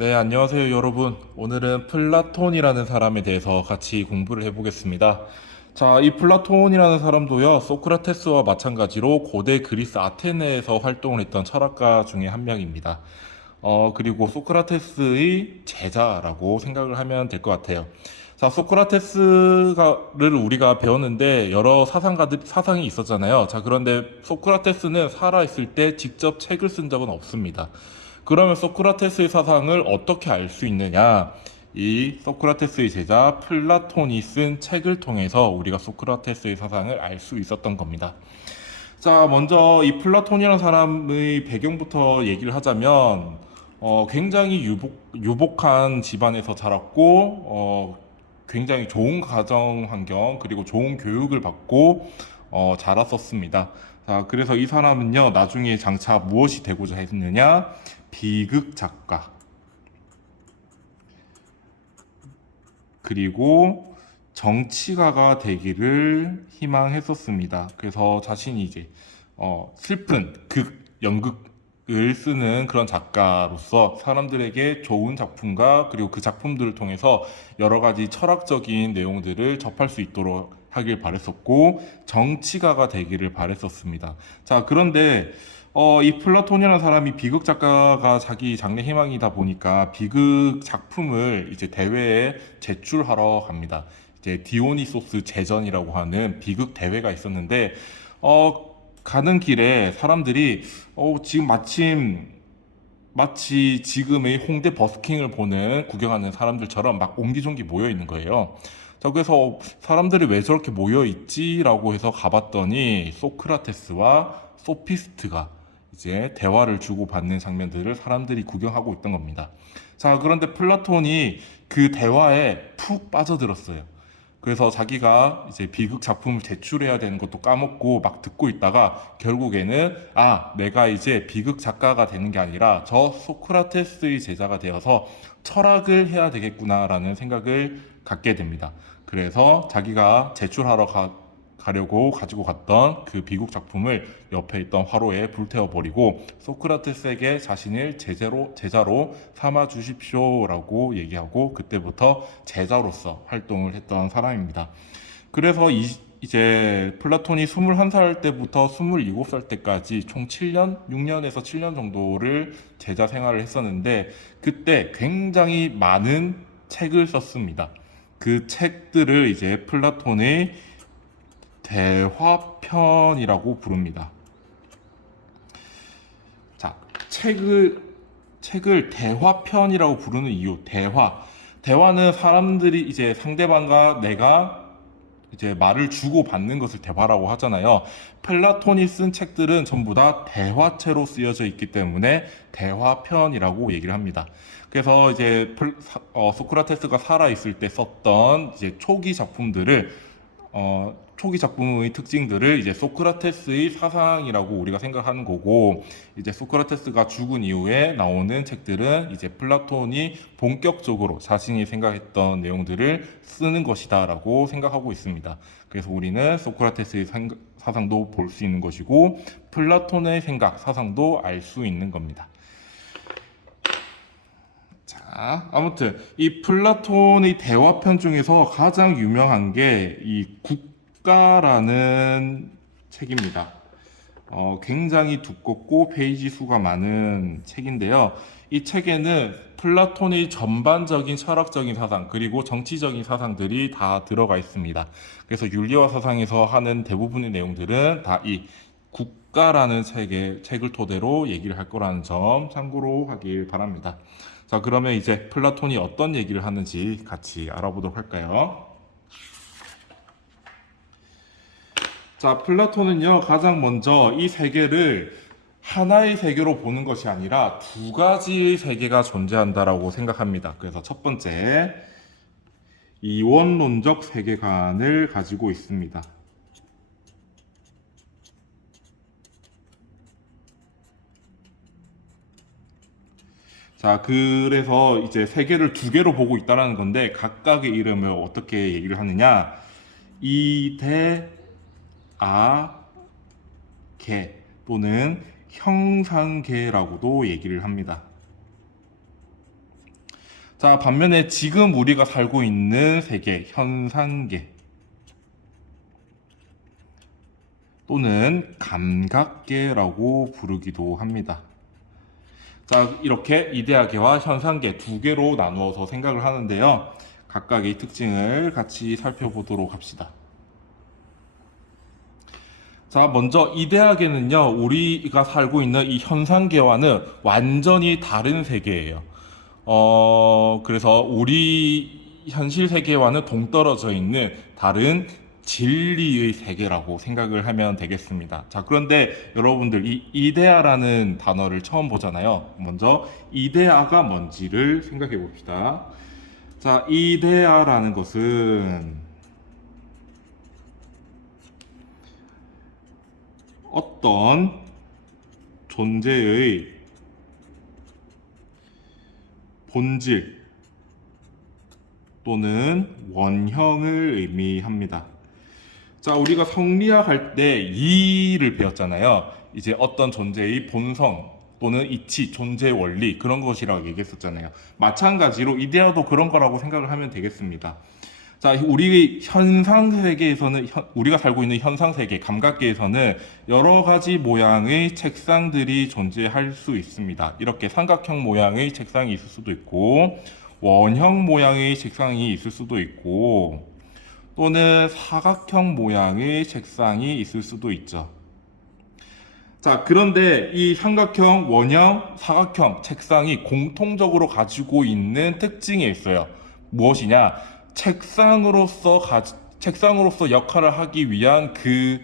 네, 안녕하세요, 여러분. 오늘은 플라톤이라는 사람에 대해서 같이 공부를 해보겠습니다. 자, 이 플라톤이라는 사람도요, 소크라테스와 마찬가지로 고대 그리스 아테네에서 활동을 했던 철학가 중에 한 명입니다. 그리고 소크라테스의 제자라고 생각을 하면 될 것 같아요. 자, 소크라테스를 우리가 배웠는데 여러 사상이 있었잖아요. 자, 그런데 소크라테스는 살아있을 때 직접 책을 쓴 적은 없습니다. 그러면 소크라테스의 사상을 어떻게 알 수 있느냐? 이 소크라테스의 제자 플라톤이 쓴 책을 통해서 우리가 소크라테스의 사상을 알 수 있었던 겁니다. 자, 먼저 이 플라톤이라는 사람의 배경부터 얘기를 하자면, 굉장히 유복한 집안에서 자랐고, 굉장히 좋은 가정 환경, 그리고 좋은 교육을 받고, 자랐었습니다. 자, 그래서 이 사람은요, 나중에 장차 무엇이 되고자 했느냐? 비극 작가. 그리고 정치가가 되기를 희망했었습니다. 그래서 자신이 이제 슬픈 연극을 쓰는 그런 작가로서 사람들에게 좋은 작품과 그리고 그 작품들을 통해서 여러 가지 철학적인 내용들을 접할 수 있도록 하길 바랬었고 정치가가 되기를 바랬었습니다. 자, 그런데 이 플라톤이라는 사람이 비극 작가가 자기 장래 희망이다 보니까 비극 작품을 이제 대회에 제출하러 갑니다. 이제 디오니소스 제전이라고 하는 비극 대회가 있었는데, 가는 길에 사람들이, 지금 마치 지금의 홍대 버스킹을 구경하는 사람들처럼 막 옹기종기 모여 있는 거예요. 자, 그래서 사람들이 왜 저렇게 모여 있지라고 해서 가봤더니 소크라테스와 소피스트가 이제 대화를 주고받는 장면들을 사람들이 구경하고 있던 겁니다. 자, 그런데 플라톤이 그 대화에 푹 빠져들었어요. 그래서 자기가 이제 비극 작품을 제출해야 되는 것도 까먹고 막 듣고 있다가 결국에는 내가 이제 비극 작가가 되는 게 아니라 저 소크라테스의 제자가 되어서 철학을 해야 되겠구나라는 생각을 갖게 됩니다. 그래서 자기가 가려고 가지고 갔던 그 비극 작품을 옆에 있던 화로에 불태워버리고 소크라테스에게 자신을 제자로 삼아 주십시오라고 얘기하고 그때부터 제자로서 활동을 했던 사람입니다. 그래서 이제 플라톤이 21살 때부터 27살 때까지 총 7년, 6년에서 7년 정도를 제자 생활을 했었는데 그때 굉장히 많은 책을 썼습니다. 그 책들을 이제 플라톤의 대화편이라고 부릅니다. 자, 책을 대화편이라고 부르는 이유, 대화는 사람들이 이제 상대방과 내가 이제 말을 주고받는 것을 대화라고 하잖아요. 플라톤이 쓴 책들은 전부 다 대화체로 쓰여져 있기 때문에 대화편이라고 얘기를 합니다. 그래서 이제 소크라테스가 살아있을 때 썼던 이제 초기 작품의 특징들을 이제 소크라테스의 사상이라고 우리가 생각하는 거고, 이제 소크라테스가 죽은 이후에 나오는 책들은 이제 플라톤이 본격적으로 자신이 생각했던 내용들을 쓰는 것이다라고 생각하고 있습니다. 그래서 우리는 소크라테스의 사상도 볼 수 있는 것이고, 플라톤의 사상도 알 수 있는 겁니다. 자, 아무튼 이 플라톤의 대화편 중에서 가장 유명한 게 이 국가라는 책입니다. 굉장히 두껍고 페이지 수가 많은 책인데요. 이 책에는 플라톤의 전반적인 철학적인 사상 그리고 정치적인 사상들이 다 들어가 있습니다. 그래서 윤리와 사상에서 하는 대부분의 내용들은 다 이 국가라는 책을 토대로 얘기를 할 거라는 점 참고로 하길 바랍니다. 자, 그러면 이제 플라톤이 어떤 얘기를 하는지 같이 알아보도록 할까요? 자, 플라톤은요, 가장 먼저 이 세계를 하나의 세계로 보는 것이 아니라 두 가지의 세계가 존재한다라고 생각합니다. 그래서 첫 번째, 이원론적 세계관을 가지고 있습니다. 자, 그래서 이제 세계를 두 개로 보고 있다는 건데 각각의 이름을 어떻게 얘기를 하느냐? 이대 개 또는 형상계라고도 얘기를 합니다. 자, 반면에 지금 우리가 살고 있는 세계, 현상계 또는 감각계라고 부르기도 합니다. 자, 이렇게 이데아계와 현상계 두 개로 나누어서 생각을 하는데요. 각각의 특징을 같이 살펴보도록 합시다. 자, 먼저 이데아계는요, 우리가 살고 있는 이 현상계와는 완전히 다른 세계예요. 그래서 우리 현실 세계와는 동떨어져 있는 다른 진리의 세계라고 생각을 하면 되겠습니다. 자, 그런데 여러분들 이 이데아라는 단어를 처음 보잖아요. 먼저 이데아가 뭔지를 생각해 봅시다. 자, 이데아라는 것은 어떤 존재의 본질 또는 원형을 의미합니다. 자, 우리가 성리학 할 때 이를 배웠잖아요. 이제 어떤 존재의 본성 또는 이치, 존재 원리 그런 것이라고 얘기했었잖아요. 마찬가지로 이데아도 그런 거라고 생각을 하면 되겠습니다. 자, 우리 현상 세계에서는 우리가 살고 있는 현상 세계, 감각계에서는 여러 가지 모양의 책상들이 존재할 수 있습니다. 이렇게 삼각형 모양의 책상이 있을 수도 있고, 원형 모양의 책상이 있을 수도 있고, 또는 사각형 모양의 책상이 있을 수도 있죠. 자, 그런데 이 삼각형, 원형, 사각형 책상이 공통적으로 가지고 있는 특징이 있어요. 무엇이냐? 책상으로서 역할을 하기 위한 그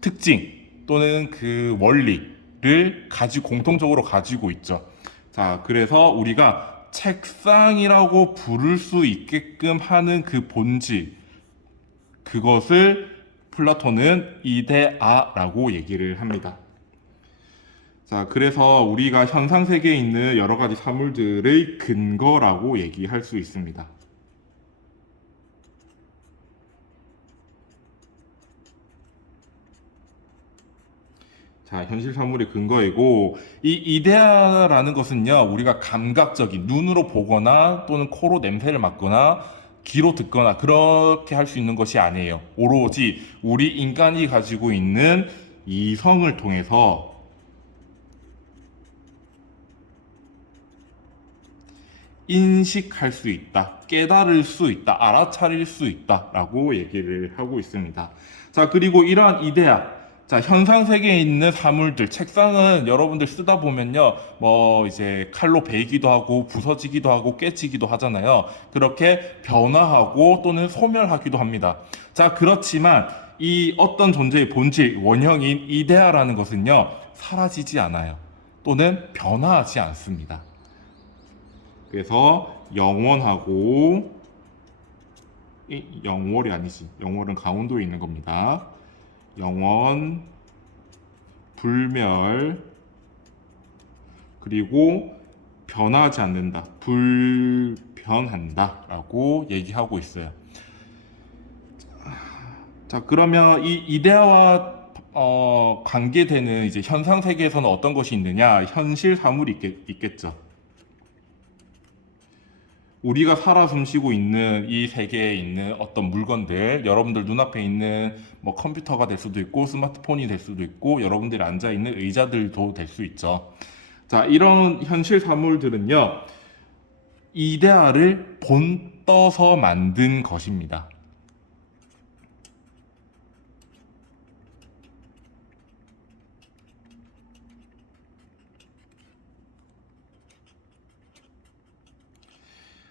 특징 또는 그 원리를 공통적으로 가지고 있죠. 자, 그래서 우리가 책상이라고 부를 수 있게끔 하는 그 본질, 그것을 플라톤은 이데아라고 얘기를 합니다. 자, 그래서 우리가 현상 세계에 있는 여러 가지 사물들의 근거라고 얘기할 수 있습니다. 자, 현실 사물의 근거이고, 이 이데아라는 것은요, 우리가 감각적인, 눈으로 보거나 또는 코로 냄새를 맡거나 귀로 듣거나 그렇게 할 수 있는 것이 아니에요. 오로지 우리 인간이 가지고 있는 이성을 통해서 인식할 수 있다, 깨달을 수 있다, 알아차릴 수 있다라고 얘기를 하고 있습니다. 자, 그리고 이러한 이데아, 자, 현상 세계에 있는 사물들, 책상은 여러분들 쓰다 보면요, 뭐, 이제 칼로 베이기도 하고, 부서지기도 하고, 깨지기도 하잖아요. 그렇게 변화하고 또는 소멸하기도 합니다. 자, 그렇지만 이 어떤 존재의 본질, 원형인 이데아라는 것은요, 사라지지 않아요. 또는 변화하지 않습니다. 그래서 영원하고, 영월이 아니지. 영월은 강원도에 있는 겁니다. 영원, 불멸, 그리고 변하지 않는다, 불변한다 라고 얘기하고 있어요. 자, 그러면 이 이데아와 관계되는 이제 현상 세계에서는 어떤 것이 있느냐? 현실 사물이 있겠죠. 우리가 살아 숨쉬고 있는 이 세계에 있는 어떤 물건들, 여러분들 눈앞에 있는 뭐 컴퓨터가 될 수도 있고 스마트폰이 될 수도 있고 여러분들이 앉아 있는 의자들도 될 수 있죠. 자, 이런 현실 사물들은요, 이데아를 본떠서 만든 것입니다.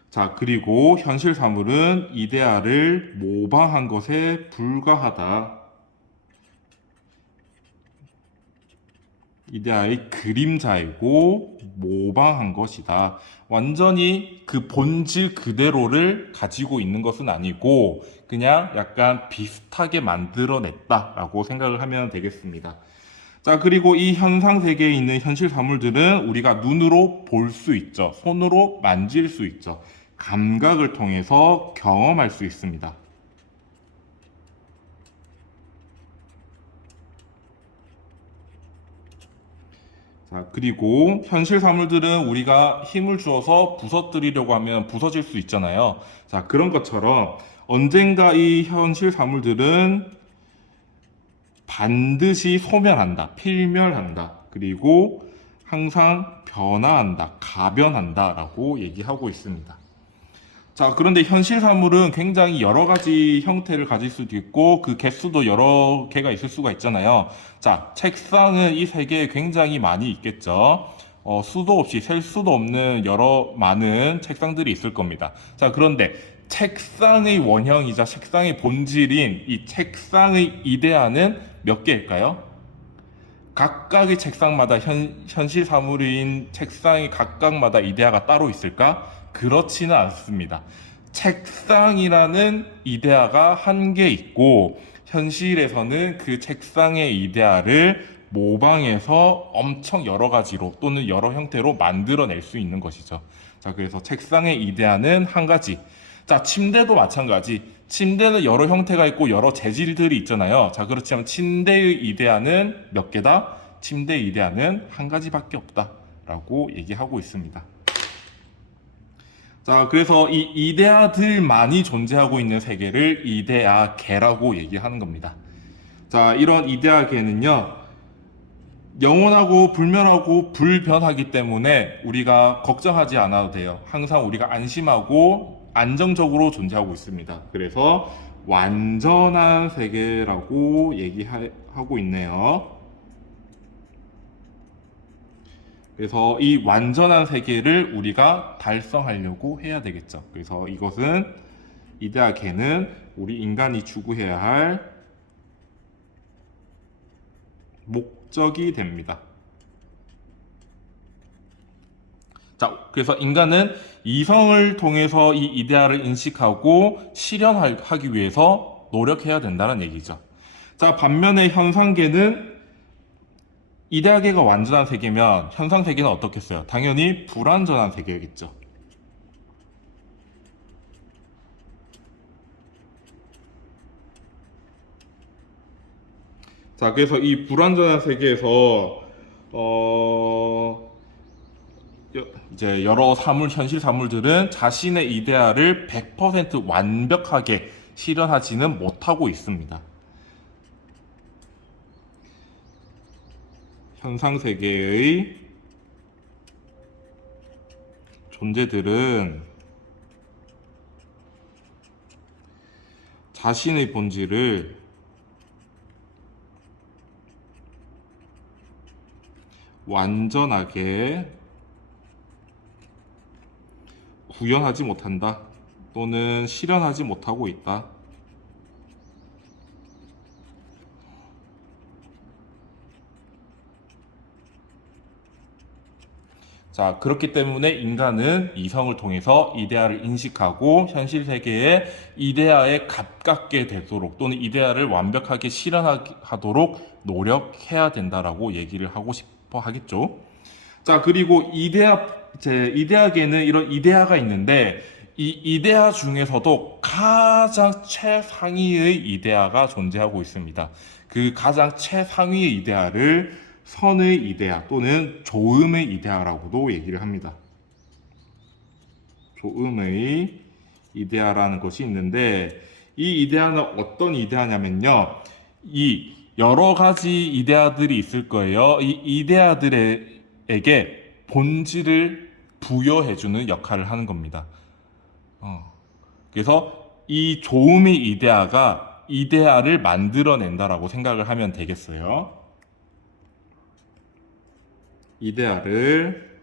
자, 그리고 현실 사물은 이데아를 모방한 것에 불과하다. 이데아의 그림자이고 모방한 것이다. 완전히 그 본질 그대로를 가지고 있는 것은 아니고 그냥 약간 비슷하게 만들어냈다라고 생각을 하면 되겠습니다. 자, 그리고 이 현상 세계에 있는 현실 사물들은 우리가 눈으로 볼 수 있죠. 손으로 만질 수 있죠. 감각을 통해서 경험할 수 있습니다. 자, 그리고 현실 사물들은 우리가 힘을 주어서 부서뜨리려고 하면 부서질 수 있잖아요. 자, 그런 것처럼 언젠가 이 현실 사물들은 반드시 소멸한다, 필멸한다, 그리고 항상 변화한다, 가변한다 라고 얘기하고 있습니다. 자, 그런데 현실 사물은 굉장히 여러 가지 형태를 가질 수도 있고 그 개수도 여러 개가 있을 수가 있잖아요. 자, 책상은 이 세계에 굉장히 많이 있겠죠. 수도 없이 셀 수도 없는 여러 많은 책상들이 있을 겁니다. 자, 그런데 책상의 원형이자 책상의 본질인 이 책상의 이데아는 몇 개일까요? 각각의 책상마다 현실 사물인 책상이 각각마다 이데아가 따로 있을까? 그렇지는 않습니다. 책상이라는 이데아가 한 개 있고 현실에서는 그 책상의 이데아를 모방해서 엄청 여러 가지로 또는 여러 형태로 만들어낼 수 있는 것이죠. 자, 그래서 책상의 이데아는 한 가지. 자, 침대도 마찬가지. 침대는 여러 형태가 있고 여러 재질들이 있잖아요. 자, 그렇지만 침대의 이데아는 몇 개다? 침대의 이데아는 한 가지밖에 없다 라고 얘기하고 있습니다. 자, 그래서 이 이데아들만이 존재하고 있는 세계를 이데아계라고 얘기하는 겁니다. 자, 이런 이데아계는요, 영원하고 불멸하고 불변하기 때문에 우리가 걱정하지 않아도 돼요. 항상 우리가 안심하고 안정적으로 존재하고 있습니다. 그래서 완전한 세계라고 얘기하고 있네요. 그래서 이 완전한 세계를 우리가 달성하려고 해야 되겠죠. 그래서 이것은 이데아계는 우리 인간이 추구해야 할 목적이 됩니다. 자, 그래서 인간은 이성을 통해서 이 이데아를 인식하고 실현하기 위해서 노력해야 된다는 얘기죠. 자, 반면에 현상계는 이데아계가 완전한 세계면 현상 세계는 어떻겠어요? 당연히 불완전한 세계겠죠. 자, 그래서 이 불완전한 세계에서 이제 여러 현실 사물들은 자신의 이데아를 100% 완벽하게 실현하지는 못하고 있습니다. 현상 세계의 존재들은 자신의 본질을 완전하게 구현하지 못한다 또는 실현하지 못하고 있다. 자, 그렇기 때문에 인간은 이성을 통해서 이데아를 인식하고 현실 세계에 이데아에 가깝게 되도록 또는 이데아를 완벽하게 실현하도록 노력해야 된다라고 얘기를 하고 싶어 하겠죠. 자, 그리고 이데아계는 이런 이데아가 있는데 이 이데아 중에서도 가장 최상위의 이데아가 존재하고 있습니다. 그 가장 최상위의 이데아를 선의 이데아 또는 조음의 이데아라고도 얘기를 합니다. 조음의 이데아라는 것이 있는데 이 이데아는 어떤 이데아냐면요. 이 여러 가지 이데아들이 있을 거예요. 이 이데아들에게 본질을 부여해주는 역할을 하는 겁니다. 그래서 이 조음의 이데아가 이데아를 만들어낸다라고 생각을 하면 되겠어요. 이데아를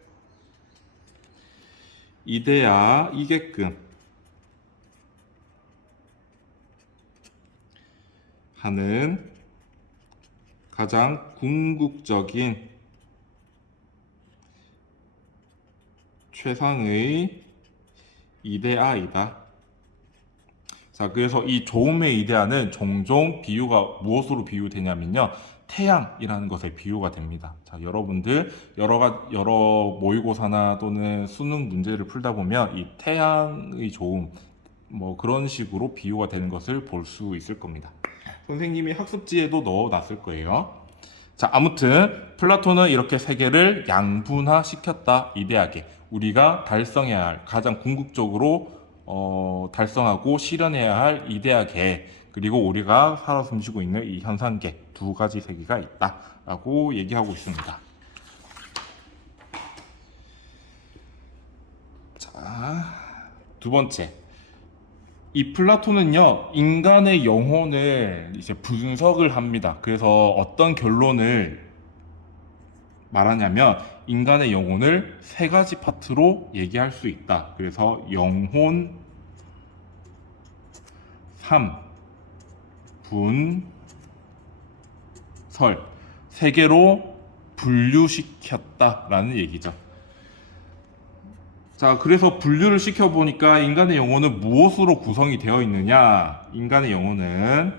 이데아이게끔 하는 가장 궁극적인 최상의 이데아이다. 자, 그래서 이 조음의 이데아는 종종 비유가 무엇으로 비유되냐면요. 태양이라는 것에 비유가 됩니다. 자, 여러분들 여러 모의고사나 또는 수능 문제를 풀다 보면 이 태양의 조음 뭐 그런 식으로 비유가 되는 것을 볼 수 있을 겁니다. 선생님이 학습지에도 넣어놨을 거예요. 자, 아무튼 플라톤은 이렇게 세계를 양분화시켰다. 이데하게 우리가 달성해야 할 가장 궁극적으로 달성하고 실현해야 할 이데하계 그리고 우리가 살아 숨쉬고 있는 이 현상계 두 가지 세계가 있다라고 얘기하고 있습니다. 자, 두 번째. 이 플라톤은요, 인간의 영혼을 이제 분석을 합니다. 그래서 어떤 결론을 말하냐면, 인간의 영혼을 세 가지 파트로 얘기할 수 있다. 그래서 영혼, 삶, 분설, 세 개로 분류시켰다라는 얘기죠. 자, 그래서 분류를 시켜보니까 인간의 영혼은 무엇으로 구성이 되어 있느냐? 인간의 영혼은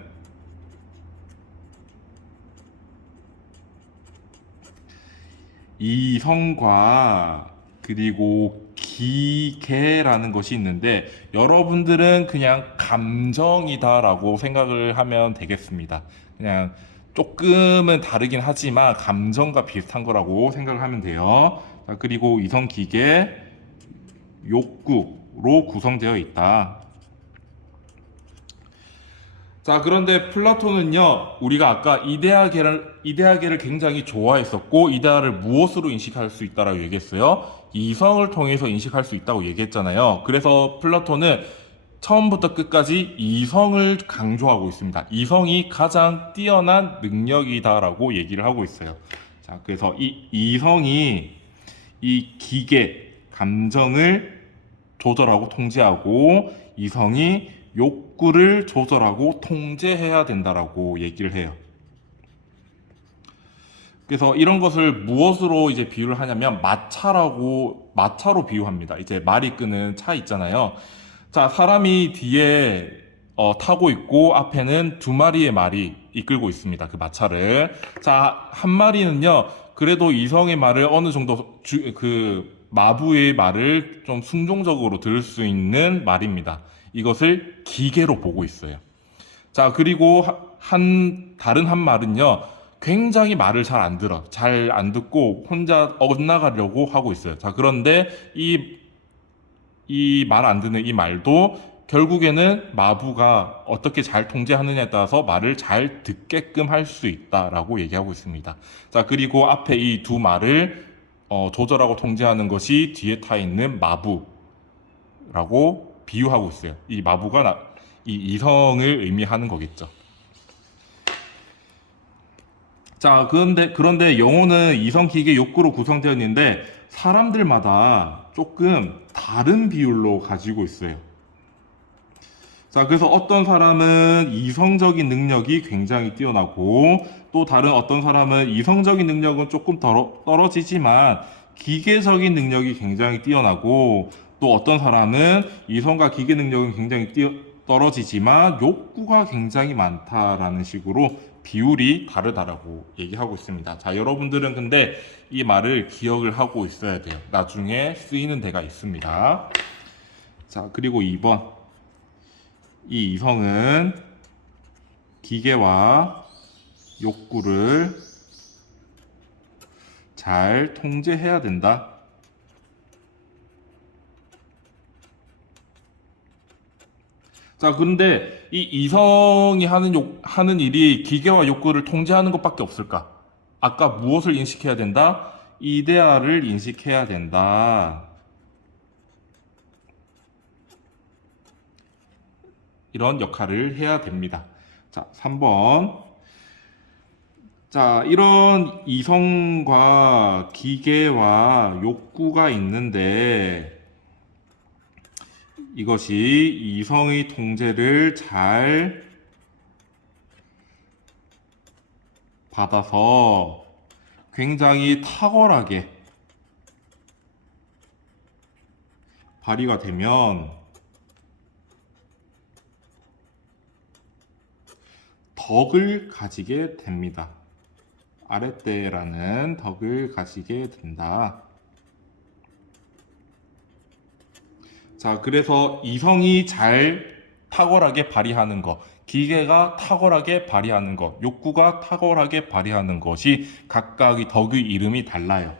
이성과 그리고 기계라는 것이 있는데 여러분들은 그냥 감정이다라고 생각을 하면 되겠습니다. 그냥 조금은 다르긴 하지만 감정과 비슷한 거라고 생각을 하면 돼요. 자, 그리고 이성 기계 욕구로 구성되어 있다. 자, 그런데 플라톤은요, 우리가 아까 이데아계를 굉장히 좋아했었고, 이데아를 무엇으로 인식할 수 있다라고 얘기했어요? 이성을 통해서 인식할 수 있다고 얘기했잖아요. 그래서 플라톤은 처음부터 끝까지 이성을 강조하고 있습니다. 이성이 가장 뛰어난 능력이다라고 얘기를 하고 있어요. 자, 그래서 이 이성이 이 기계, 감정을 조절하고 통제하고 이성이 욕구를 조절하고 통제해야 된다라고 얘기를 해요. 그래서 이런 것을 무엇으로 이제 비유를 하냐면 마차로 비유합니다. 이제 말이 끄는 차 있잖아요. 자, 사람이 뒤에 타고 있고 앞에는 두 마리의 말이 이끌고 있습니다. 그 마차를. 자, 한 마리는요. 그래도 이성의 말을 어느 정도 마부의 말을 좀 순종적으로 들을 수 있는 말입니다. 이것을 기계로 보고 있어요. 자, 그리고 다른 한 말은요, 굉장히 말을 잘 안 들어. 잘 안 듣고 혼자 엇나가려고 하고 있어요. 자, 그런데 이 말 안 듣는 이 말도 결국에는 마부가 어떻게 잘 통제하느냐에 따라서 말을 잘 듣게끔 할 수 있다라고 얘기하고 있습니다. 자, 그리고 앞에 이 두 말을 조절하고 통제하는 것이 뒤에 타 있는 마부라고 비유하고 있어요. 이 마부가 이 이성을 의미하는 거겠죠. 자, 그런데 영혼은 이성, 기계, 욕구로 구성되어 있는데 사람들마다 조금 다른 비율로 가지고 있어요. 자, 그래서 어떤 사람은 이성적인 능력이 굉장히 뛰어나고 또 다른 어떤 사람은 이성적인 능력은 조금 떨어지지만 기계적인 능력이 굉장히 뛰어나고 또 어떤 사람은 이성과 기계 능력은 굉장히 떨어지지만 욕구가 굉장히 많다라는 식으로 비율이 다르다라고 얘기하고 있습니다. 자, 여러분들은 근데 이 말을 기억을 하고 있어야 돼요. 나중에 쓰이는 데가 있습니다. 자, 그리고 2번. 이 이성은 기계와 욕구를 잘 통제해야 된다. 자, 그런데 이 이성이 하는 일이 기계와 욕구를 통제하는 것밖에 없을까? 아까 무엇을 인식해야 된다? 이데아를 인식해야 된다. 이런 역할을 해야 됩니다. 자, 3번. 자, 이런 이성과 기계와 욕구가 있는데 이것이 이성의 통제를 잘 받아서 굉장히 탁월하게 발휘가 되면 덕을 가지게 됩니다. 아랫대라는 덕을 가지게 된다. 자, 그래서 이성이 잘 탁월하게 발휘하는 것, 기계가 탁월하게 발휘하는 것, 욕구가 탁월하게 발휘하는 것이 각각의 덕의 이름이 달라요.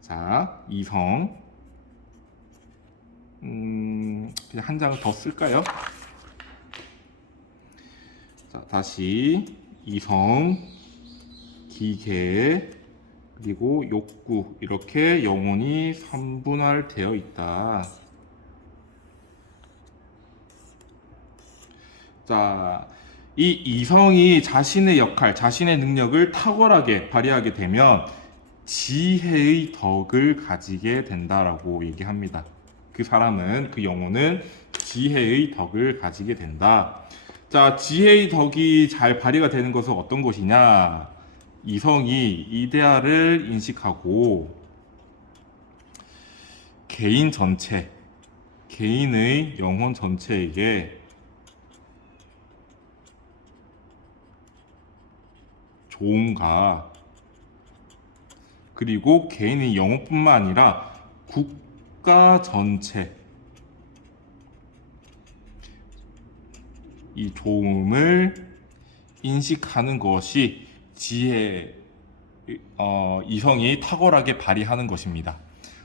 자, 이성. 그냥 한 장 더 쓸까요? 자, 다시 이성, 기계, 그리고 욕구, 이렇게 영혼이 3분할되어 있다. 자, 이 이성이 자신의 역할, 자신의 능력을 탁월하게 발휘하게 되면 지혜의 덕을 가지게 된다라고 얘기합니다. 그 사람은, 그 영혼은 지혜의 덕을 가지게 된다. 자, 지혜의 덕이 잘 발휘가 되는 것은 어떤 것이냐? 이성이 이데아를 인식하고 개인 전체, 개인의 영혼 전체에게 좋음과, 그리고 개인의 영혼뿐만 아니라 국가 전체, 이 좋음을 인식하는 것이 지혜, 이성이 탁월하게 발휘하는 것입니다.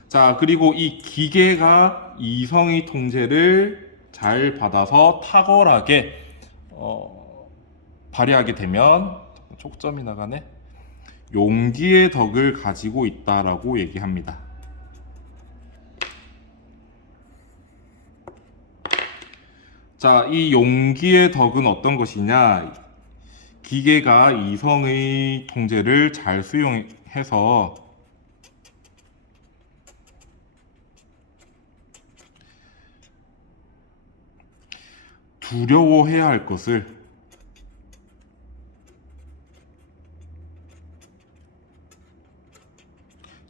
자, 그리고 이 기계가 이성의 통제를 잘 받아서 탁월하게 발휘하게 되면, 촉점이 나가네. 용기의 덕을 가지고 있다라고 얘기합니다. 자, 이 용기의 덕은 어떤 것이냐? 기계가 이성의 통제를 잘 수용해서 두려워해야 할 것을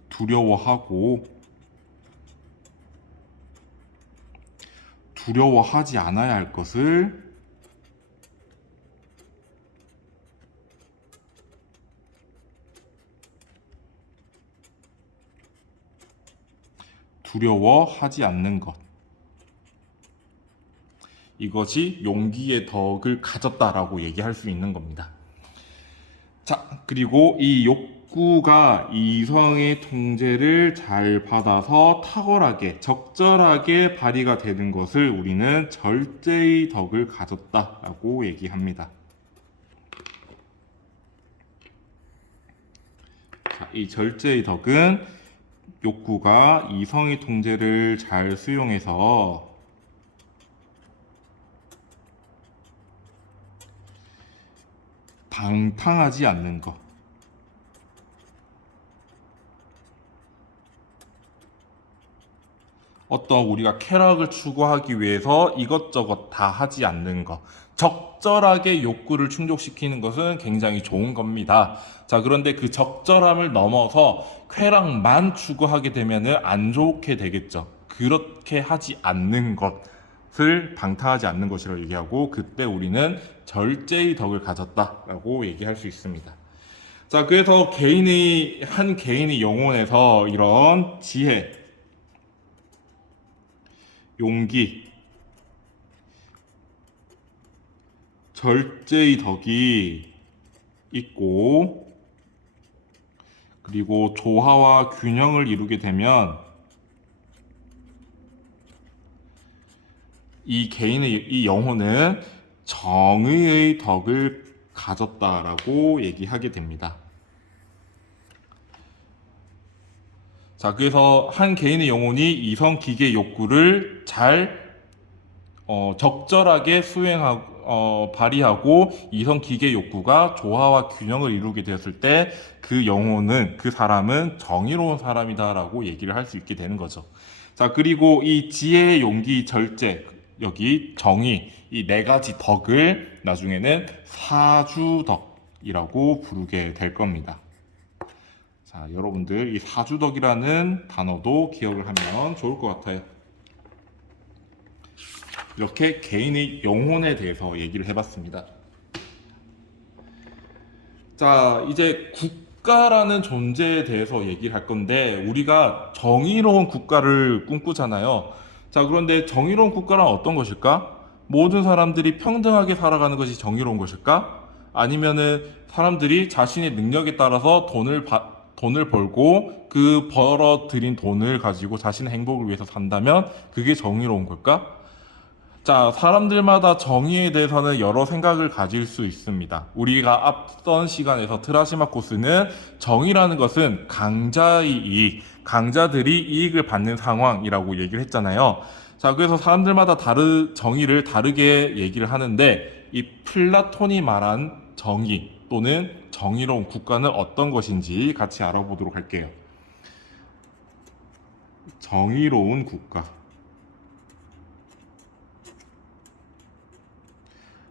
두려워하고 두려워하지 않아야 할 것을 두려워하지 않는 것. 이것이 용기의 덕을 가졌다라고 얘기할 수 있는 겁니다. 자, 그리고 이 욕구가 이성의 통제를 잘 받아서 탁월하게, 적절하게 발휘가 되는 것을 우리는 절제의 덕을 가졌다라고 얘기합니다. 자, 이 절제의 덕은 욕구가 이성의 통제를 잘 수용해서 방탕하지 않는 것. 어떤 우리가 쾌락을 추구하기 위해서 이것저것 다 하지 않는 것. 적절하게 욕구를 충족시키는 것은 굉장히 좋은 겁니다. 자, 그런데 그 적절함을 넘어서 쾌락만 추구하게 되면 안 좋게 되겠죠. 그렇게 하지 않는 것을 방탕하지 않는 것이라고 얘기하고, 그때 우리는 절제의 덕을 가졌다라고 얘기할 수 있습니다. 자, 그래서 한 개인의 영혼에서 이런 지혜, 용기, 절제의 덕이 있고, 그리고 조화와 균형을 이루게 되면 이 영혼은 정의의 덕을 가졌다라고 얘기하게 됩니다. 자, 그래서 한 개인의 영혼이 이성 기계 욕구를 잘 적절하게 발휘하고 이성 기계 욕구가 조화와 균형을 이루게 되었을 때 그 영혼은, 그 사람은 정의로운 사람이다라고 얘기를 할 수 있게 되는 거죠. 자, 그리고 이 지혜, 용기, 절제, 여기 정의, 이 네 가지 덕을 나중에는 사주덕이라고 부르게 될 겁니다. 자, 여러분들 이 사주덕이라는 단어도 기억을 하면 좋을 것 같아요. 이렇게 개인의 영혼에 대해서 얘기를 해봤습니다. 자, 이제 국가라는 존재에 대해서 얘기를 할 건데, 우리가 정의로운 국가를 꿈꾸잖아요. 자, 그런데 정의로운 국가란 어떤 것일까? 모든 사람들이 평등하게 살아가는 것이 정의로운 것일까? 아니면은 사람들이 자신의 능력에 따라서 돈을 벌고 그 벌어들인 돈을 가지고 자신의 행복을 위해서 산다면 그게 정의로운 걸까? 자, 사람들마다 정의에 대해서는 여러 생각을 가질 수 있습니다. 우리가 앞선 시간에서 트라시마코스는 정의라는 것은 강자의 이익, 강자들이 이익을 받는 상황이라고 얘기를 했잖아요. 자, 그래서 사람들마다 정의를 다르게 얘기를 하는데 이 플라톤이 말한 정의 또는 정의로운 국가는 어떤 것인지 같이 알아보도록 할게요. 정의로운 국가.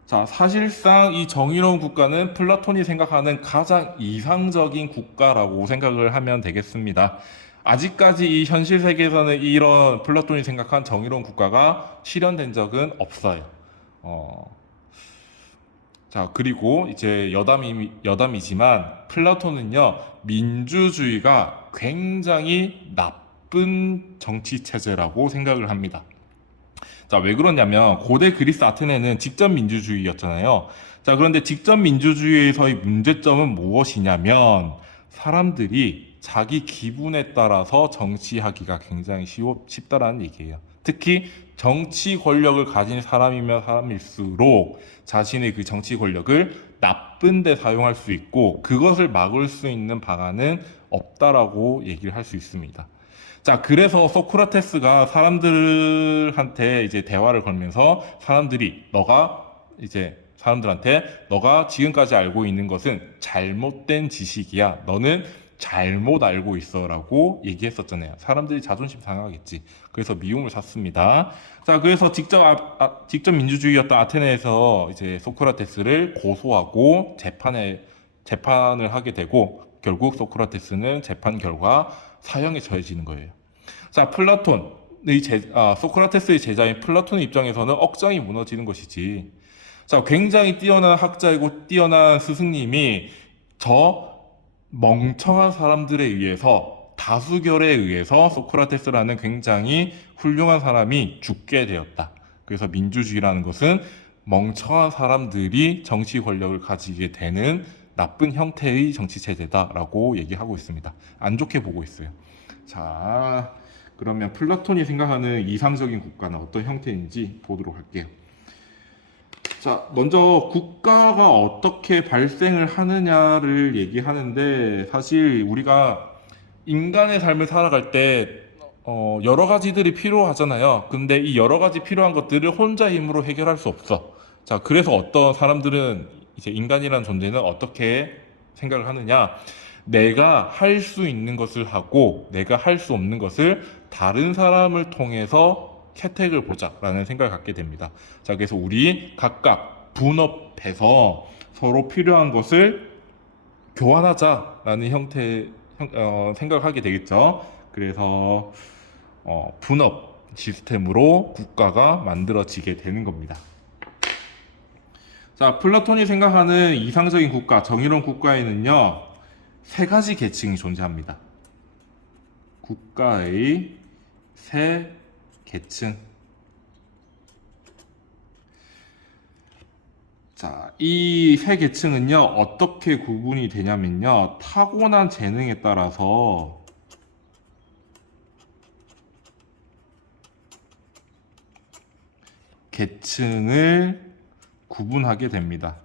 자, 사실상 이 정의로운 국가는 플라톤이 생각하는 가장 이상적인 국가라고 생각을 하면 되겠습니다. 아직까지 이 현실 세계에서는 이런 플라톤이 생각한 정의로운 국가가 실현된 적은 없어요. 어, 자, 그리고 이제 여담이지만 플라톤은요, 민주주의가 굉장히 나쁜 정치 체제라고 생각을 합니다. 자, 왜 그러냐면 고대 그리스 아테네는 직접 민주주의였잖아요. 자, 그런데 직접 민주주의에서의 문제점은 무엇이냐면 사람들이 자기 기분에 따라서 정치하기가 굉장히 쉽다라는 얘기예요. 특히 정치 권력을 가진 사람이면 사람일수록 자신의 그 정치 권력을 나쁜 데 사용할 수 있고 그것을 막을 수 있는 방안은 없다라고 얘기를 할 수 있습니다. 자, 그래서 소크라테스가 사람들한테 이제 대화를 걸면서 사람들한테 너가 지금까지 알고 있는 것은 잘못된 지식이야. 너는 잘못 알고 있어라고 얘기했었잖아요. 사람들이 자존심 상하겠지. 그래서 미움을 샀습니다. 자, 그래서 직접 민주주의였던 아테네에서 이제 소크라테스를 고소하고 재판을 하게 되고 결국 소크라테스는 재판 결과 사형에 처해지는 거예요. 자, 소크라테스의 제자인 플라톤의 입장에서는 억장이 무너지는 것이지. 자, 굉장히 뛰어난 학자이고 뛰어난 스승님이 저 멍청한 사람들에 의해서 다수결에 의해서 소크라테스라는 굉장히 훌륭한 사람이 죽게 되었다. 그래서 민주주의라는 것은 멍청한 사람들이 정치 권력을 가지게 되는 나쁜 형태의 정치 체제다라고 얘기하고 있습니다. 안 좋게 보고 있어요. 자, 그러면 플라톤이 생각하는 이상적인 국가는 어떤 형태인지 보도록 할게요. 자, 먼저 국가가 어떻게 발생을 하느냐를 얘기하는데 사실 우리가 인간의 삶을 살아갈 때 여러 가지들이 필요하잖아요. 근데 이 여러 가지 필요한 것들을 혼자 힘으로 해결할 수 없어. 자, 그래서 어떤 사람들은 이제 인간이라는 존재는 어떻게 생각을 하느냐? 내가 할 수 있는 것을 하고 내가 할 수 없는 것을 다른 사람을 통해서 혜택을 보자라는 생각을 갖게 됩니다. 자, 그래서 우리 각각 분업해서 서로 필요한 것을 교환하자라는 생각을 하게 되겠죠. 그래서 분업 시스템으로 국가가 만들어지게 되는 겁니다. 자, 플라톤이 생각하는 이상적인 국가, 정의로운 국가에는요, 세 가지 계층이 존재합니다. 국가의 세 계층. 자, 이 세 계층은요, 어떻게 구분이 되냐면요, 타고난 재능에 따라서 계층을 구분하게 됩니다.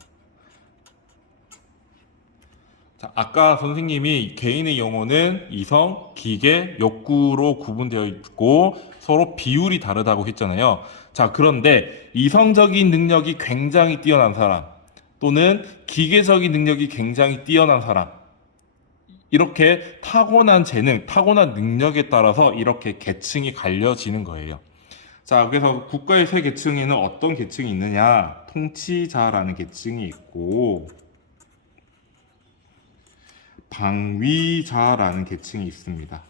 자, 아까 선생님이 개인의 영혼은 이성, 기계, 욕구로 구분되어 있고 서로 비율이 다르다고 했잖아요. 자, 그런데 이성적인 능력이 굉장히 뛰어난 사람 또는 기계적인 능력이 굉장히 뛰어난 사람 이렇게 타고난 재능, 타고난 능력에 따라서 이렇게 계층이 갈려지는 거예요. 자, 그래서 국가의 세 계층에는 어떤 계층이 있느냐? 통치자라는 계층이 있고 방위자라는 계층이 있습니다.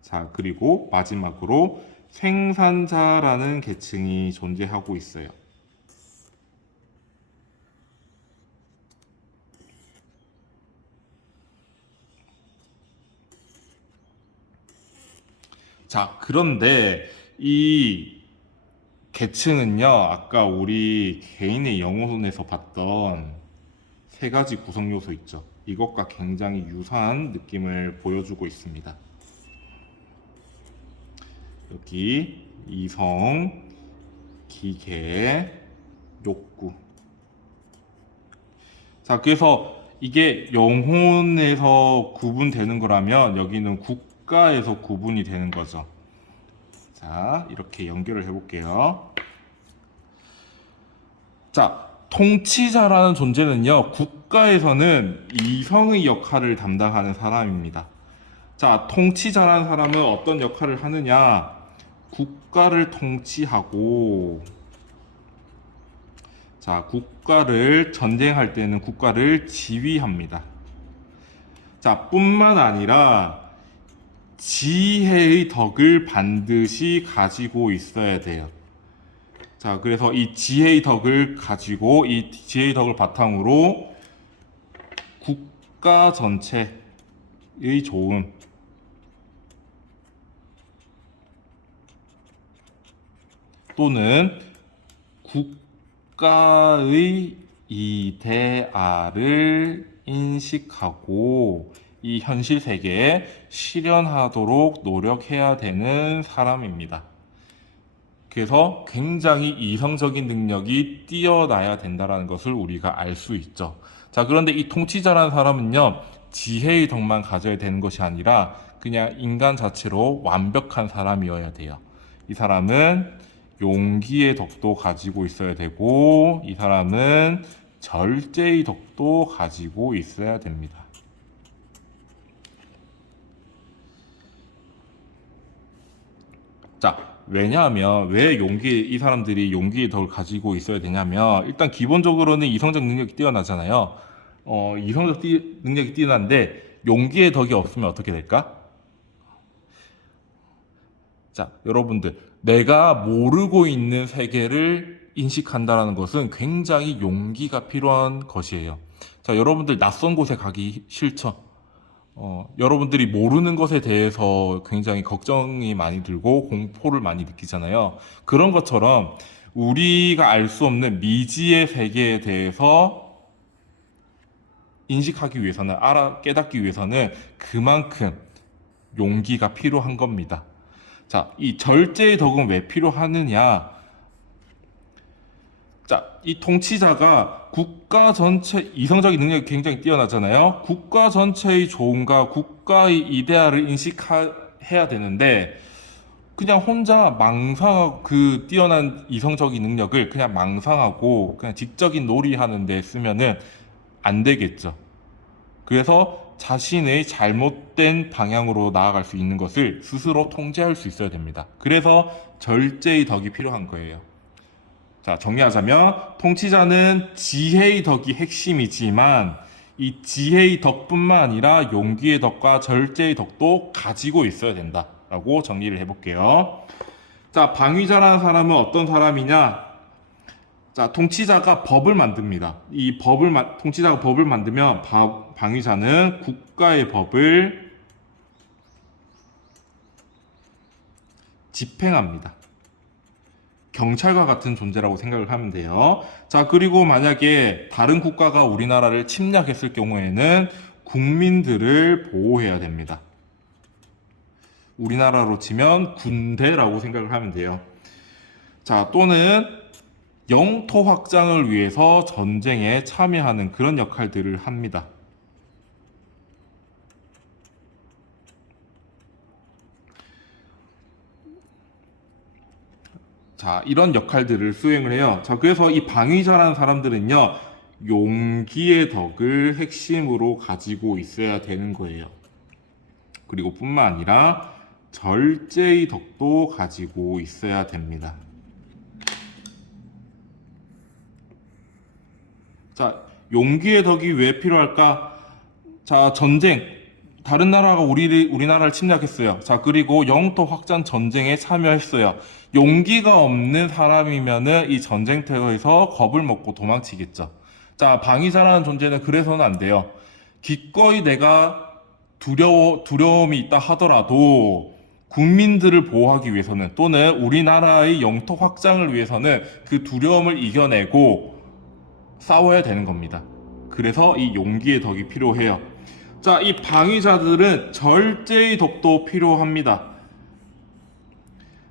자, 그리고 마지막으로 생산자라는 계층이 존재하고 있어요. 자, 그런데 이 계층은요, 아까 우리 개인의 영혼에서 봤던 세 가지 구성 요소 있죠. 이것과 굉장히 유사한 느낌을 보여주고 있습니다. 여기 이성, 기계, 욕구. 자, 그래서 이게 영혼에서 구분되는 거라면 여기는 국가에서 구분이 되는 거죠. 자, 이렇게 연결을 해볼게요. 자, 통치자라는 존재는요, 국가에서는 이성의 역할을 담당하는 사람입니다. 자, 통치자라는 사람은 어떤 역할을 하느냐? 국가를 통치하고, 자, 국가를 전쟁할 때는 국가를 지휘합니다. 자, 뿐만 아니라 지혜의 덕을 반드시 가지고 있어야 돼요. 자, 그래서 이 지혜의 덕을 가지고 이 지혜의 덕을 바탕으로 국가 전체의 좋음, 또는 국가의 이데알을 인식하고 이 현실 세계에 실현하도록 노력해야 되는 사람입니다. 그래서 굉장히 이성적인 능력이 뛰어나야 된다는 것을 우리가 알 수 있죠. 자, 그런데 이 통치자라는 사람은요, 지혜의 덕만 가져야 되는 것이 아니라 그냥 인간 자체로 완벽한 사람이어야 돼요. 이 사람은 용기의 덕도 가지고 있어야 되고, 이 사람은 절제의 덕도 가지고 있어야 됩니다. 자, 왜냐하면 왜 이 사람들이 용기의 덕을 가지고 있어야 되냐면, 일단 기본적으로는 이성적 능력이 뛰어나잖아요. 이성적 능력이 뛰어난데 용기의 덕이 없으면 어떻게 될까? 자, 여러분들, 내가 모르고 있는 세계를 인식한다는 것은 굉장히 용기가 필요한 것이에요. 자, 여러분들 낯선 곳에 가기 싫죠? 여러분들이 모르는 것에 대해서 굉장히 걱정이 많이 들고 공포를 많이 느끼잖아요. 그런 것처럼 우리가 알 수 없는 미지의 세계에 대해서 인식하기 위해서는, 깨닫기 위해서는 그만큼 용기가 필요한 겁니다. 자, 이 절제의 덕은 왜 필요하느냐? 자, 이 통치자가 국가 전체 이성적인 능력이 굉장히 뛰어나잖아요. 국가 전체의 좋음과 국가의 이데알을 인식해야 되는데 그냥 혼자 망상하고 그 뛰어난 이성적인 능력을 그냥 망상하고 그냥 지적인 놀이하는 데 쓰면은 안 되겠죠. 그래서 자신의 잘못된 방향으로 나아갈 수 있는 것을 스스로 통제할 수 있어야 됩니다. 그래서 절제의 덕이 필요한 거예요. 자, 정리하자면 통치자는 지혜의 덕이 핵심이지만 이 지혜의 덕뿐만 아니라 용기의 덕과 절제의 덕도 가지고 있어야 된다라고 정리를 해볼게요. 자, 방위자라는 사람은 어떤 사람이냐? 자, 통치자가 법을 만듭니다. 통치자가 법을 만들면 방위자는 국가의 법을 집행합니다. 경찰과 같은 존재라고 생각을 하면 돼요. 자, 그리고 만약에 다른 국가가 우리나라를 침략했을 경우에는 국민들을 보호해야 됩니다. 우리나라로 치면 군대라고 생각을 하면 돼요. 자, 또는 영토 확장을 위해서 전쟁에 참여하는 그런 역할들을 합니다. 자, 이런 역할들을 수행을 해요. 자, 그래서 이 방위자라는 사람들은요, 용기의 덕을 핵심으로 가지고 있어야 되는 거예요. 그리고 뿐만 아니라 절제의 덕도 가지고 있어야 됩니다. 자, 용기의 덕이 왜 필요할까? 자, 전쟁. 다른 나라가 우리나라를 침략했어요. 자, 그리고 영토 확장 전쟁에 참여했어요. 용기가 없는 사람이면은 이 전쟁터에서 겁을 먹고 도망치겠죠. 자, 방위자라는 존재는 그래서는 안 돼요. 기꺼이 내가 두려움이 있다 하더라도 국민들을 보호하기 위해서는 또는 우리나라의 영토 확장을 위해서는 그 두려움을 이겨내고 싸워야 되는 겁니다. 그래서 이 용기의 덕이 필요해요. 자, 이 방위자들은 절제의 덕도 필요합니다.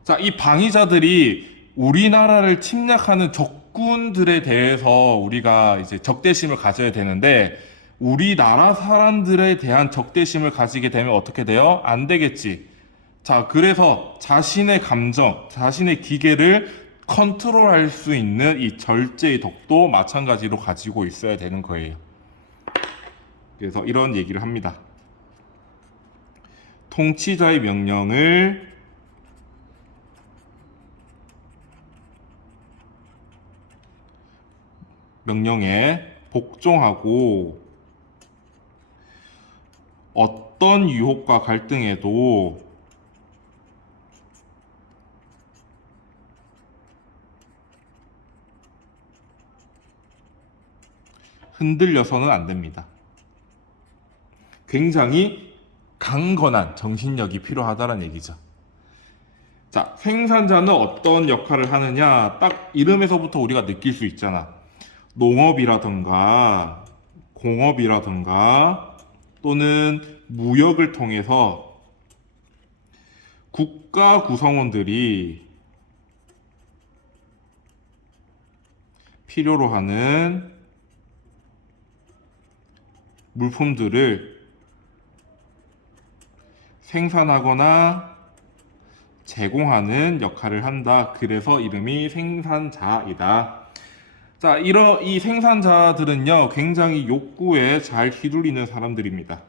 자, 이 방위자들이 우리나라를 침략하는 적군들에 대해서 우리가 이제 적대심을 가져야 되는데, 우리나라 사람들에 대한 적대심을 가지게 되면 어떻게 돼요? 안 되겠지. 자, 그래서 자신의 감정, 자신의 기계를 컨트롤할 수 있는 이 절제의 덕도 마찬가지로 가지고 있어야 되는 거예요. 그래서 이런 얘기를 합니다. 통치자의 명령에 복종하고 어떤 유혹과 갈등에도 흔들려서는 안 됩니다. 굉장히 강건한 정신력이 필요하다는 얘기죠. 자, 생산자는 어떤 역할을 하느냐? 딱 이름에서부터 우리가 느낄 수 있잖아. 농업이라든가 공업이라든가 또는 무역을 통해서 국가 구성원들이 필요로 하는 물품들을 생산하거나 제공하는 역할을 한다. 그래서 이름이 생산자이다. 자, 이 생산자들은요, 굉장히 욕구에 잘 휘둘리는 사람들입니다.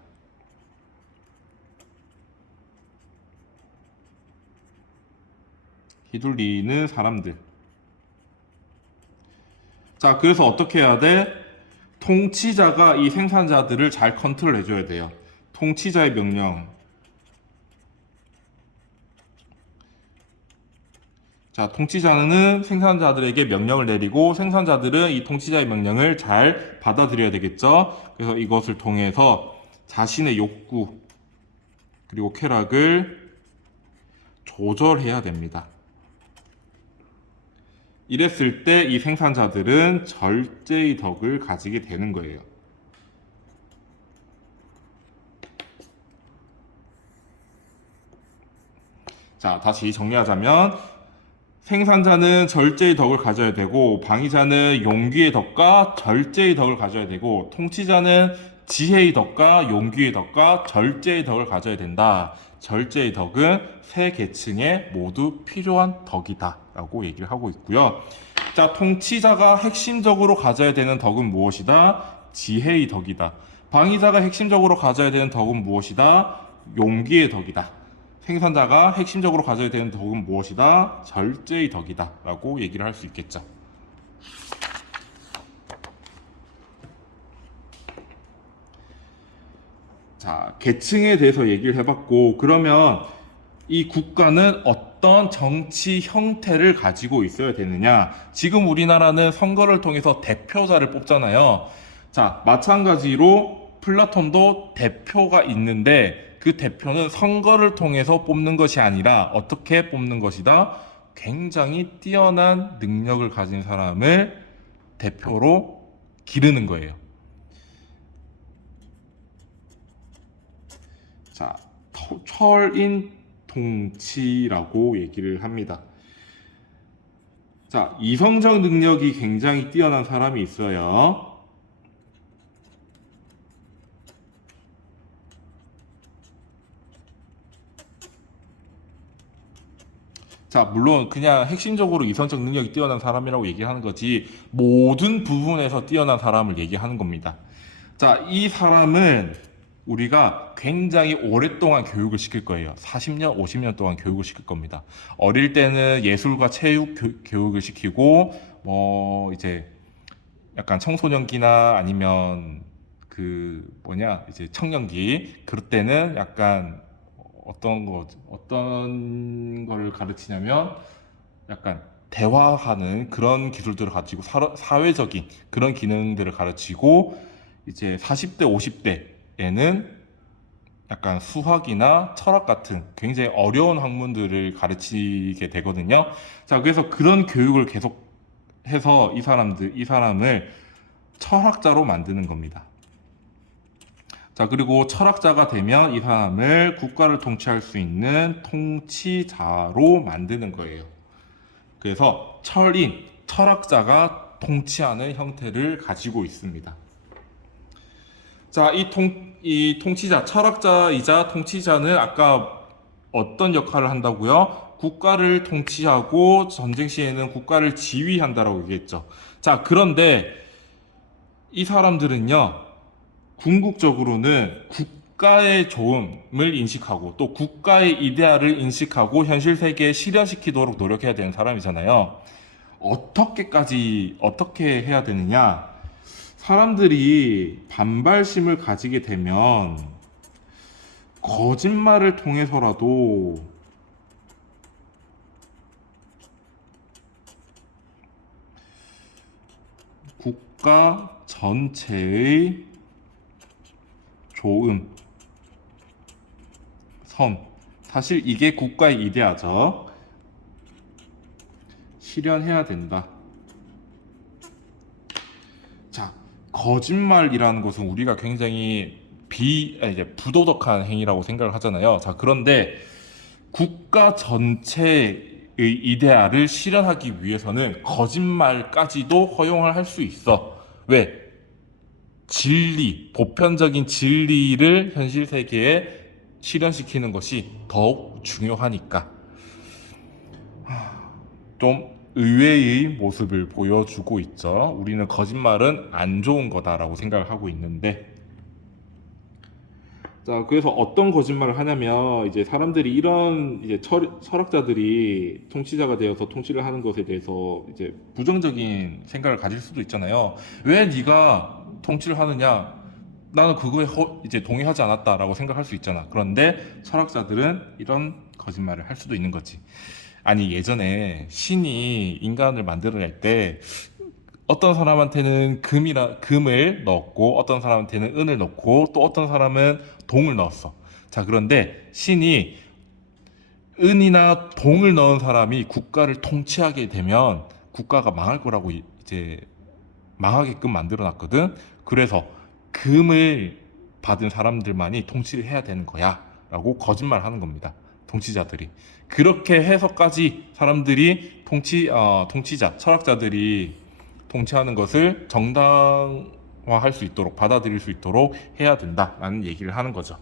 휘둘리는 사람들. 자, 그래서 어떻게 해야 돼? 통치자가 이 생산자들을 잘 컨트롤 해줘야 돼요. 통치자의 명령. 자, 통치자는 생산자들에게 명령을 내리고 생산자들은 이 통치자의 명령을 잘 받아들여야 되겠죠. 그래서 이것을 통해서 자신의 욕구 그리고 쾌락을 조절해야 됩니다. 이랬을 때 이 생산자들은 절제의 덕을 가지게 되는 거예요. 자, 다시 정리하자면 생산자는 절제의 덕을 가져야 되고, 방위자는 용기의 덕과 절제의 덕을 가져야 되고, 통치자는 지혜의 덕과 용기의 덕과 절제의 덕을 가져야 된다. 절제의 덕은 세 계층에 모두 필요한 덕이다 라고 얘기를 하고 있고요. 자, 통치자가 핵심적으로 가져야 되는 덕은 무엇이다? 지혜의 덕이다. 방위자가 핵심적으로 가져야 되는 덕은 무엇이다? 용기의 덕이다. 생산자가 핵심적으로 가져야 되는 덕은 무엇이다? 절제의 덕이다 라고 얘기를 할 수 있겠죠. 자, 계층에 대해서 얘기를 해봤고, 그러면 이 국가는 어떤 정치 형태를 가지고 있어야 되느냐? 지금 우리나라는 선거를 통해서 대표자를 뽑잖아요. 자, 마찬가지로 플라톤도 대표가 있는데, 그 대표는 선거를 통해서 뽑는 것이 아니라 어떻게 뽑는 것이다? 굉장히 뛰어난 능력을 가진 사람을 대표로 기르는 거예요. 자, 철인 통치라고 얘기를 합니다. 자, 이성적 능력이 굉장히 뛰어난 사람이 있어요. 자, 물론 그냥 핵심적으로 이성적 능력이 뛰어난 사람이라고 얘기하는 거지, 모든 부분에서 뛰어난 사람을 얘기하는 겁니다. 자, 이 사람은 우리가 굉장히 오랫동안 교육을 시킬 거예요. 40년, 50년 동안 교육을 시킬 겁니다. 어릴 때는 예술과 체육 교육을 시키고, 이제 약간 청소년기나 아니면 이제 청년기, 그럴 때는 약간 어떤 거를 가르치냐면 약간 대화하는 그런 기술들을 가지고 사회적인 그런 기능들을 가르치고, 이제 40대, 50대에는 약간 수학이나 철학 같은 굉장히 어려운 학문들을 가르치게 되거든요. 자, 그래서 그런 교육을 계속 해서 이 사람을 철학자로 만드는 겁니다. 자, 그리고 철학자가 되면 이 사람을 국가를 통치할 수 있는 통치자로 만드는 거예요. 그래서 철학자가 통치하는 형태를 가지고 있습니다. 자, 이 통치자, 철학자이자 통치자는 아까 어떤 역할을 한다고요? 국가를 통치하고 전쟁 시에는 국가를 지휘한다라고 얘기했죠. 자, 그런데 이 사람들은요, 궁극적으로는 국가의 좋음을 인식하고 또 국가의 이데아를 인식하고 현실 세계에 실현시키도록 노력해야 되는 사람이잖아요. 어떻게 해야 되느냐? 사람들이 반발심을 가지게 되면 거짓말을 통해서라도 국가 전체의 좋음, 선. 사실 이게 국가의 이데아죠. 실현해야 된다. 자, 거짓말이라는 것은 우리가 굉장히 이제 부도덕한 행위라고 생각을 하잖아요. 자, 그런데 국가 전체의 이데아를 실현하기 위해서는 거짓말까지도 허용을 할 수 있어. 왜? 보편적인 진리를 현실 세계에 실현시키는 것이 더욱 중요하니까. 좀 의외의 모습을 보여주고 있죠. 우리는 거짓말은 안 좋은 거다라고 생각을 하고 있는데, 자, 그래서 어떤 거짓말을 하냐면, 이제 사람들이 이런, 이제 철학자들이 통치자가 되어서 통치를 하는 것에 대해서 이제 부정적인 생각을 가질 수도 있잖아요. 왜 네가 통치를 하느냐? 나는 그거에 이제 동의하지 않았다라고 생각할 수 있잖아. 그런데 철학자들은 이런 거짓말을 할 수도 있는 거지. 아니, 예전에 신이 인간을 만들어낼 때 어떤 사람한테는 금을 넣었고 어떤 사람한테는 은을 넣고 또 어떤 사람은 동을 넣었어. 자, 그런데 신이 은이나 동을 넣은 사람이 국가를 통치하게 되면 국가가 망할 거라고 이제 망하게끔 만들어 놨거든. 그래서 금을 받은 사람들만이 통치를 해야 되는 거야 라고 거짓말 하는 겁니다, 통치자들이. 그렇게 해서까지 사람들이 통치자, 철학자들이 통치하는 것을 정당화할 수 있도록, 받아들일 수 있도록 해야 된다라는 얘기를 하는 거죠.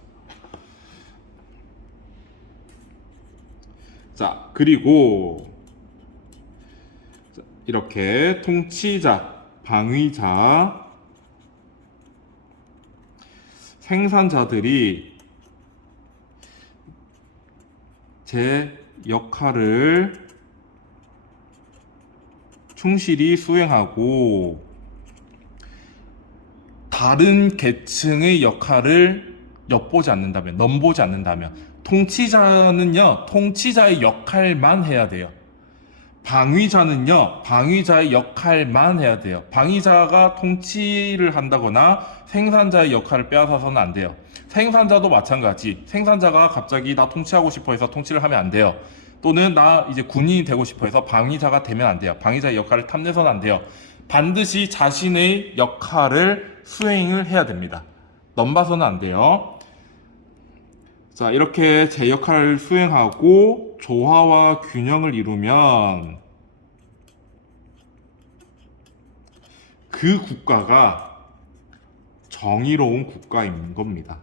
자, 그리고 이렇게 통치자, 방위자, 생산자들이 제 역할을 충실히 수행하고 다른 계층의 역할을 넘보지 않는다면 통치자는요, 통치자의 역할만 해야 돼요. 방위자는요, 방위자의 역할만 해야 돼요. 방위자가 통치를 한다거나 생산자의 역할을 빼앗아서는 안 돼요. 생산자도 마찬가지. 생산자가 갑자기 나 통치하고 싶어 해서 통치를 하면 안 돼요. 또는 나 이제 군인이 되고 싶어 해서 방위자가 되면 안 돼요. 방위자의 역할을 탐내서는 안 돼요. 반드시 자신의 역할을 수행을 해야 됩니다. 넘봐서는 안 돼요. 자, 이렇게 제 역할을 수행하고 조화와 균형을 이루면 그 국가가 정의로운 국가인 겁니다.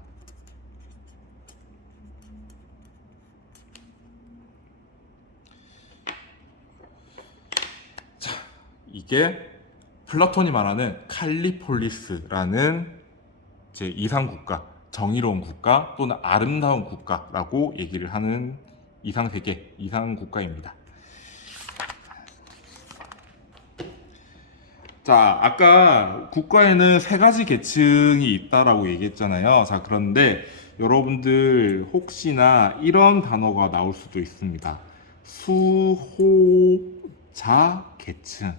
자, 이게 플라톤이 말하는 칼리폴리스라는 제 이상국가, 정의로운 국가 또는 아름다운 국가라고 얘기를 하는 이상세계, 이상국가입니다. 자, 아까 국가에는 세 가지 계층이 있다라고 얘기했잖아요. 자, 그런데 여러분들 혹시나 이런 단어가 나올 수도 있습니다. 수호자 계층.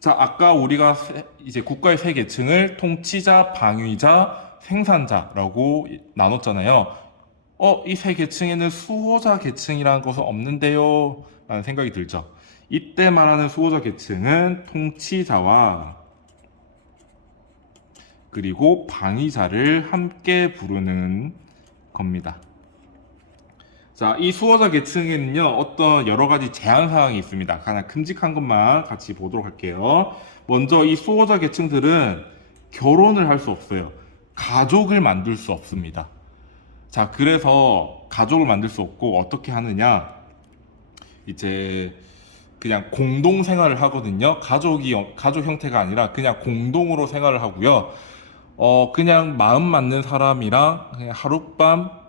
자, 아까 우리가 이제 국가의 세 계층을 통치자, 방위자, 생산자라고 나눴잖아요. 이 세 계층에는 수호자 계층이라는 것은 없는데요? 라는 생각이 들죠. 이때 말하는 수호자 계층은 통치자와 그리고 방위자를 함께 부르는 겁니다. 자, 이 수호자 계층에는요, 어떤 여러 가지 제한 사항이 있습니다. 가장 큼직한 것만 같이 보도록 할게요. 먼저 이 수호자 계층들은 결혼을 할 수 없어요. 가족을 만들 수 없습니다. 자, 그래서 가족을 만들 수 없고 어떻게 하느냐? 이제 그냥 공동 생활을 하거든요. 가족 형태가 아니라 그냥 공동으로 생활을 하고요. 그냥 마음 맞는 사람이랑 그냥 하룻밤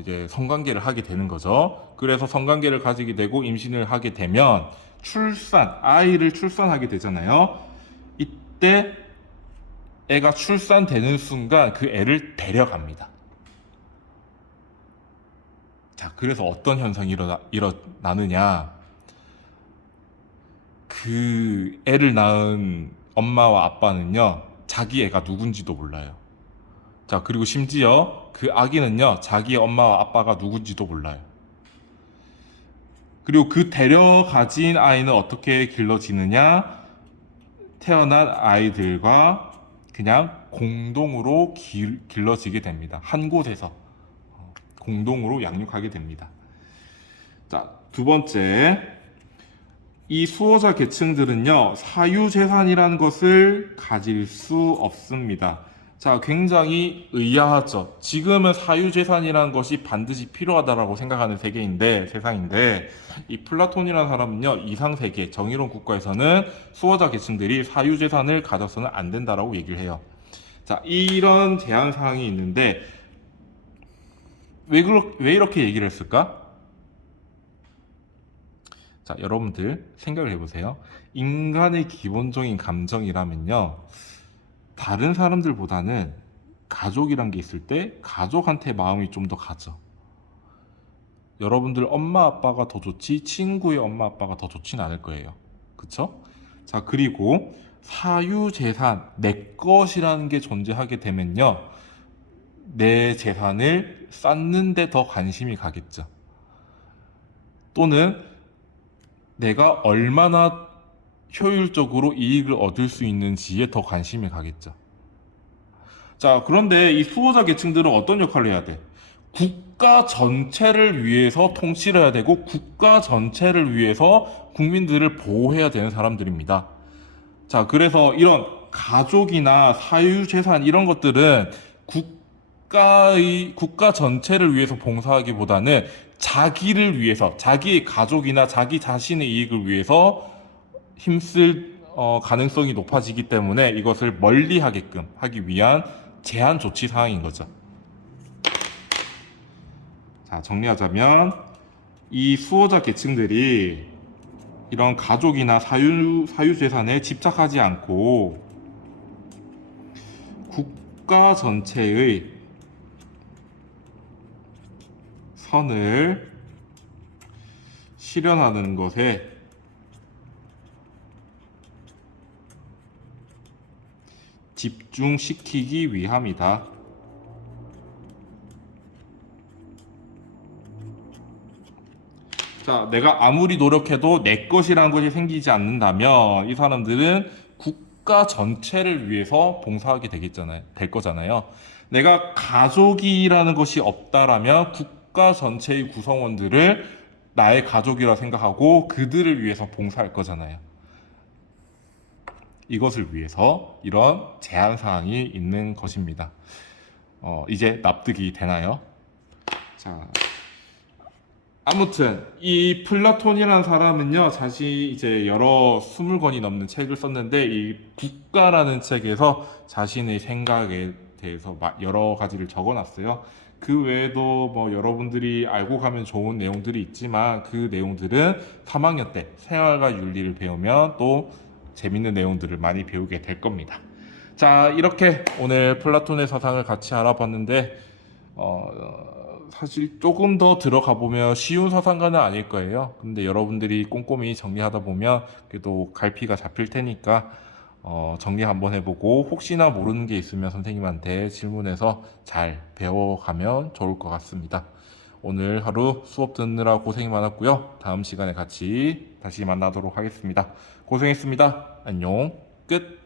이제 성관계를 하게 되는 거죠. 그래서 성관계를 가지게 되고 임신을 하게 되면 아이를 출산하게 되잖아요. 이때 애가 출산되는 순간 그 애를 데려갑니다. 자, 그래서 어떤 현상이 일어나느냐. 그 애를 낳은 엄마와 아빠는요, 자기 애가 누군지도 몰라요. 자, 그리고 심지어 그 아기는요, 자기의 엄마와 아빠가 누군지도 몰라요. 그리고 그 데려가진 아이는 어떻게 길러지느냐? 태어난 아이들과 그냥 공동으로 길러지게 됩니다. 한 곳에서 공동으로 양육하게 됩니다. 자, 두 번째, 이 수호자 계층들은요, 사유재산이라는 것을 가질 수 없습니다. 자, 굉장히 의아하죠. 지금은 사유재산이라는 것이 반드시 필요하다라고 생각하는 세상인데, 이 플라톤이라는 사람은요, 이상세계, 정의로운 국가에서는 수호자 계층들이 사유재산을 가져서는 안 된다라고 얘기를 해요. 자, 이런 제한 사항이 있는데, 왜 이렇게 얘기를 했을까? 자, 여러분들 생각을 해보세요. 인간의 기본적인 감정이라면요, 다른 사람들보다는 가족이란 게 있을 때 가족한테 마음이 좀 더 가죠. 여러분들 엄마 아빠가 더 좋지 친구의 엄마 아빠가 더 좋진 않을 거예요. 그쵸? 자, 그리고 사유재산, 내 것이라는 게 존재하게 되면요, 내 재산을 쌓는 데 더 관심이 가겠죠. 또는 내가 얼마나 효율적으로 이익을 얻을 수 있는지에 더 관심이 가겠죠. 자, 그런데 이 수호자 계층들은 어떤 역할을 해야 돼? 국가 전체를 위해서 통치를 해야 되고 국가 전체를 위해서 국민들을 보호해야 되는 사람들입니다. 자, 그래서 이런 가족이나 사유재산 이런 것들은 국가 전체를 위해서 봉사하기보다는 자기를 위해서, 자기의 가족이나 자기 자신의 이익을 위해서 힘쓸 가능성이 높아지기 때문에 이것을 멀리 하게끔 하기 위한 제한 조치 사항인 거죠. 자, 정리하자면 이 수호자 계층들이 이런 가족이나 사유재산에 집착하지 않고 국가 전체의 선을 실현하는 것에 집중시키기 위함이다. 자, 내가 아무리 노력해도 내 것이라는 것이 생기지 않는다면 이 사람들은 국가 전체를 위해서 봉사하게 될 거잖아요. 내가 가족이라는 것이 없다라면 국가 전체의 구성원들을 나의 가족이라 생각하고 그들을 위해서 봉사할 거잖아요. 이것을 위해서 이런 제한 사항이 있는 것입니다. 이제 납득이 되나요? 자, 아무튼 이 플라톤이라는 사람은요, 자신이 이제 여러 20권이 넘는 책을 썼는데 이 국가라는 책에서 자신의 생각에 대해서 여러 가지를 적어놨어요. 그 외에도 뭐 여러분들이 알고 가면 좋은 내용들이 있지만 그 내용들은 3학년 때 생활과 윤리를 배우면 또 재밌는 내용들을 많이 배우게 될 겁니다. 자, 이렇게 오늘 플라톤의 사상을 같이 알아봤는데 사실 조금 더 들어가 보면 쉬운 사상가는 아닐 거예요. 근데 여러분들이 꼼꼼히 정리하다 보면 그래도 갈피가 잡힐 테니까 정리 한번 해보고 혹시나 모르는 게 있으면 선생님한테 질문해서 잘 배워가면 좋을 것 같습니다. 오늘 하루 수업 듣느라 고생이 많았고요. 다음 시간에 같이 다시 만나도록 하겠습니다. 고생했습니다. 안녕. 끝.